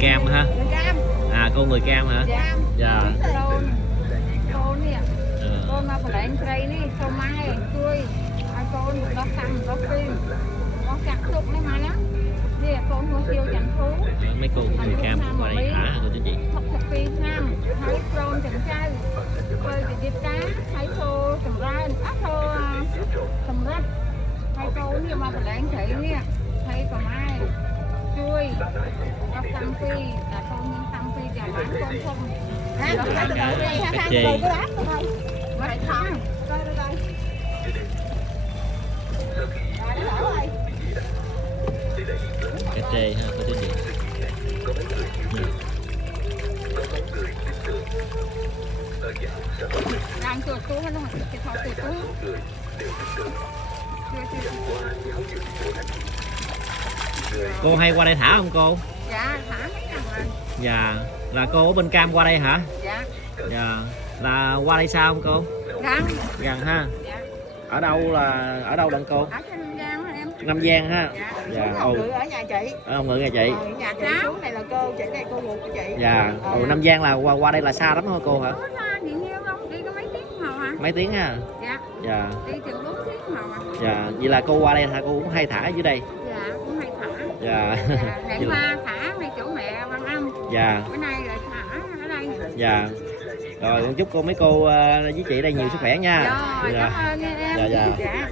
Cam ha? Người Cam. À cô người Cam hả? Dạ. Dạ. Con nè. Ừ. Con mà phải đánh cây nè, sau mai tươi. Ai con nó xăm nó phim. Nó chặt tục đấy mà đó. Nè con con siêu chẳng thú. Mấy cô người Cam qua đây thả hả cô chú chị? Thật thật phi nam, thấy con chẳng trai. Quay cái dịp cá, thấy thô sầm rai, thô sầm rách. Thấy cô nè mà phải đánh cây nè. Thấy còn ai chui nó tăng phi là con nhân tăng phi và bán con không ha từ đầu đây ha ha từ cái bát thôi vậy thôi coi đây đây rồi nó đổ rồi Cá trê ha cô chú chị. đang chuột tú nó cái thọ chuột tú Cô hay qua đây thả không cô? dạ thả mấy lần rồi Dạ. Là cô ở bên Cam qua đây hả? dạ Dạ. Là qua đây sao không cô? gần Gần ha. dạ Ở đâu đặng cô? ở trên Giang hả em Nam Giang ha. Dạ. Ông Ngự ở nhà chị. Ở ông Ngự nhà chị. dạ Chị cháu xuống này là cô, chị này cô ruột của chị. Dạ. Nam Giang là qua đây là xa lắm hả cô hả? không có xa gì nhiều không đi có mấy tiếng hồ hả Mấy tiếng ha? dạ Dạ. đi chừng 4 tiếng hồ à Dạ. Vậy là cô qua đây cô cũng hay thả dưới đây. dạ cũng hay thả Dạ. Hẹn qua thả ngay chỗ mẹ Văn Âm. Dạ. Bữa nay lại thả ở đây. Dạ. Rồi con chúc mấy cô với chị đây nhiều sức khỏe nha. Rồi, Dạ. cảm ơn em. Dạ, dạ. Dạ.